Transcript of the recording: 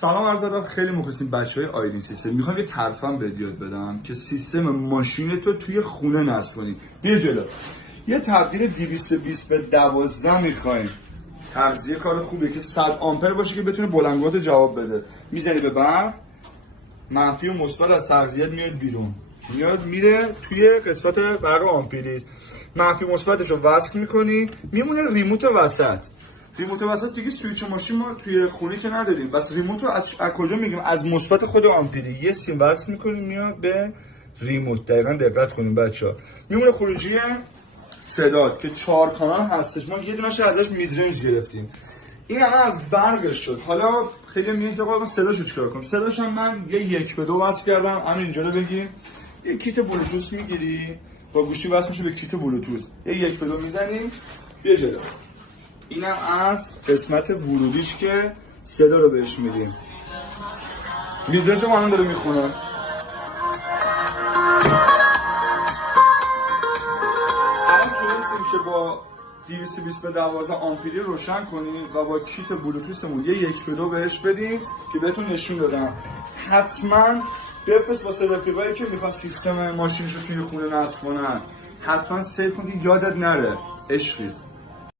سلام عرض ادب، خیلی مخلصیم بچهای آیرین سیستم. میخوام یه طرفم بهت یاد بدم که سیستم ماشین تو توی خونه نصب کنی. بیا جلو. یه تبدیل 220 به 12 میخوایم. تغذیه کار خوبه که 100 آمپر باشه که بتونه بلندگوات جواب بده. میزنی به برق، منفی و مثبت از تغذیه میاد بیرون. میره توی قسمت برق آمپریز. منفی مثبتش رو وصل میکنی، میمونه ریموت وسط. ریموت وسط دیگه سویچ ماشین ما توی خونه که نداریم. بس ریموت رو از کجا میگیم؟ از مثبت خود آمپری. یه سیم وصل میکنیم میاد به ریموت. دقیقاً دقت کنیم بچه‌ها. میمونه خروجی صدا که 4 کانال هستش. ما یه دونه‌اش ازش میدرنج گرفتیم. این الان از برقش شد. حالا خیلی میگن که آقا صداشو چیکار کنم؟ صداش هم من یه 1 به 2 وصل کردم. همین اینجا رو بگی. یه کیت بلوتوث میگیری، با گوشی وصل میشه به کیت بلوتوث. یه 1 به 2 میزنیم. بیا جلو. اینم از قسمت ورودیش که صدا رو بهش میدیم. میدرنج رو الان داره میخونه. الان تونستیم که با 220 به 12 آمپری روشن کنیم و با کیت بلوتوثمون یه 1 به 2 بهش بدیم که بهتون نشون دادم. حتما بفرست واسه رفیقایی که میخوان سیستم ماشینشو توی خونه نصب کنن. حتما سیو کن که یادت نره. عشقید.